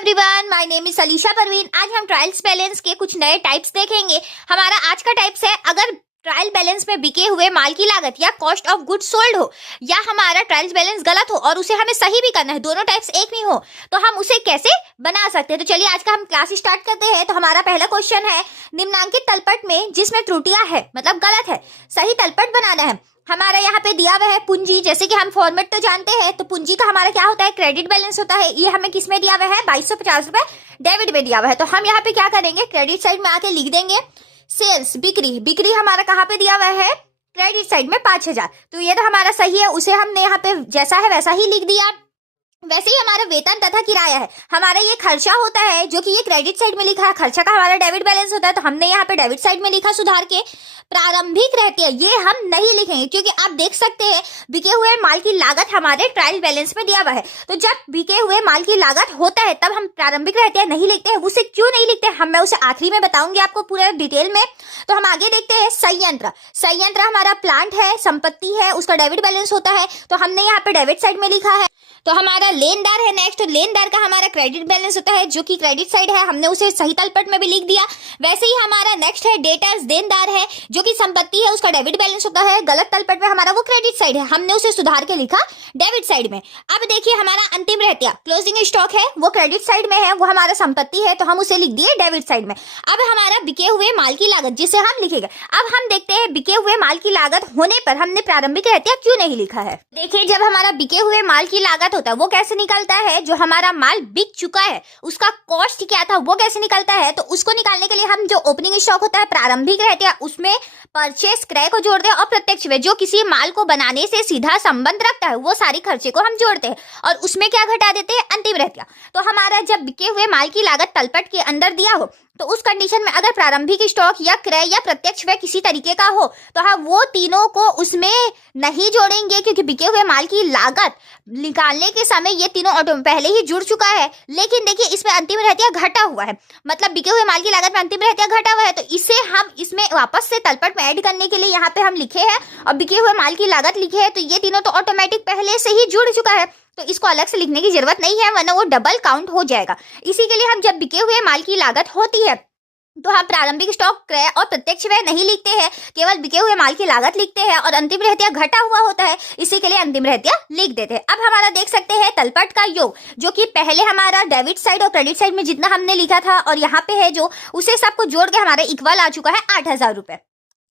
Everyone, my name is Salisha Parveen. आज हम trials balance के कुछ नए टाइप्स देखेंगे। हमारा आज का टाइप्स है, अगर ट्रायल बैलेंस में बिके हुए माल की लागत या कॉस्ट ऑफ गुड्स सोल्ड हो या हमारा ट्रायल्स बैलेंस गलत हो और उसे हमें सही भी करना है, दोनों टाइप्स एक नहीं हो, तो हम उसे कैसे बना सकते हैं। तो चलिए आज का हम क्लास स्टार्ट करते हैं। तो हमारा पहला क्वेश्चन है, निम्नांकित तलपट में जिसमें त्रुटियां है मतलब गलत है, सही तलपट बनाना है। हमारा यहाँ पे दिया हुआ है पूंजी, जैसे कि हम फॉर्मेट तो जानते हैं, तो पूंजी का हमारा क्या होता है, क्रेडिट बैलेंस होता है। ये हमें किस में दिया हुआ है, 2250 रुपए डेबिट में दिया हुआ है। तो हम यहाँ पे क्या करेंगे, क्रेडिट साइड में आके लिख देंगे सेल्स, बिक्री हमारा कहाँ पे दिया हुआ है, क्रेडिट साइड में 5000। तो ये तो हमारा सही है, उसे हमने यहाँ पे जैसा है वैसा ही लिख दिया। वैसे ही हमारा वेतन तथा किराया है, हमारा ये खर्चा होता है जो कि ये क्रेडिट साइड में लिखा है, खर्चा का हमारा डेबिट बैलेंस होता है, तो हमने यहाँ पे डेबिट साइड में लिखा सुधार के। प्रारंभिक रहती है, ये हम नहीं लिखेंगे क्योंकि आप देख सकते हैं बिके हुए माल की लागत हमारे ट्रायल बैलेंस में दिया हुआ है। तो जब बिके हुए माल की लागत होता है तब हम प्रारंभिक रहते हैं नहीं लिखते हैं। उसे क्यों नहीं लिखते हैं मैं उसे आखिरी में बताऊंगी आपको पूरे डिटेल में। तो हम आगे देखते हैं संयंत्र हमारा प्लांट है, संपत्ति है, उसका डेबिट बैलेंस होता है, तो हमने यहाँ पे डेबिट साइड में लिखा है। तो हमारा लेनदार है नेक्स्ट, लेनदार का हमारा क्रेडिट बैलेंस होता है जो कि क्रेडिट साइड है, हमने उसे सही तलपट में भी लिख दिया। वैसे ही हमारा नेक्स्ट है डेटर्स, देनदार है जो कि संपत्ति है, उसका डेबिट बैलेंस होता है, गलत तलपट में हमारा वो क्रेडिट साइड है, हमने उसे सुधार के लिखा डेबिट साइड में। अब देखिए हमारा अंतिम रहतिया क्लोजिंग स्टॉक है, वो क्रेडिट साइड में है, वो हमारा संपत्ति है, तो हम उसे लिख दिए डेबिट साइड में। अब हमारा बिके हुए माल की लागत जिसे हम लिखेंगे। अब हम देखते हैं बिके हुए माल की लागत होने पर हमने प्रारंभिक रहतिया क्यों नहीं लिखा है। देखिए जब हमारा बिके हुए माल की लागत होता है वो कैसे निकलता है, जो हमारा माल बिक चुका है उसका कॉस्ट क्या था वो कैसे निकलता है। तो उसको निकालने के लिए हम जो ओपनिंग स्टॉक होता है प्रारंभिक रहते हैं उसमें परचेस क्रय को जोड़ते हैं, और प्रत्यक्ष व्यय जो किसी माल को बनाने से सीधा संबंध रखता है वो सारी खर्चे को हम जोड़ते हैं और उसमें क्या घटा देते हैं, अंतिम रहतिया। तो हमारा जब बिके हुए माल की लागत तलपट के अंदर दिया हो तो उस कंडीशन में अगर प्रारंभिक स्टॉक या क्रय या प्रत्यक्ष व्यय किसी तरीके का हो तो हम वो तीनों को उसमें नहीं जोड़ेंगे, क्योंकि बिके हुए माल की लागत निकालने के समय ये तीनों पहले ही जुड़ चुका है। लेकिन देखिए इसमें अंतिम रहतिया घटा हुआ है, मतलब बिके हुए माल की लागत में अंतिम रहतिया घटा हुआ है, तो इसे हम इसमें वापस से तलपट में ऐड करने के लिए यहाँ पे हम लिखे हैं और बिके हुए माल की लागत लिखे है, तो ये तीनों तो ऑटोमेटिक पहले से ही जुड़ चुका है, तो इसको अलग से लिखने की जरूरत नहीं है, वरना वो डबल काउंट हो जाएगा। इसी के लिए हम जब बिके हुए माल की लागत होती है तो हम प्रारंभिक स्टॉक क्रय और प्रत्यक्ष व्यय नहीं लिखते हैं, केवल बिके हुए माल की लागत लिखते हैं और अंतिम रहतिया घटा हुआ होता है, इसी के लिए अंतिम रहतिया लिख देते हैं। अब हमारा देख सकते हैं तलपट का योग, जो कि पहले हमारा डेबिट साइड और क्रेडिट साइड में जितना हमने लिखा था और यहाँ पे है जो उसे सबको जोड़ के हमारे इक्वल आ चुका है 8000 रुपए।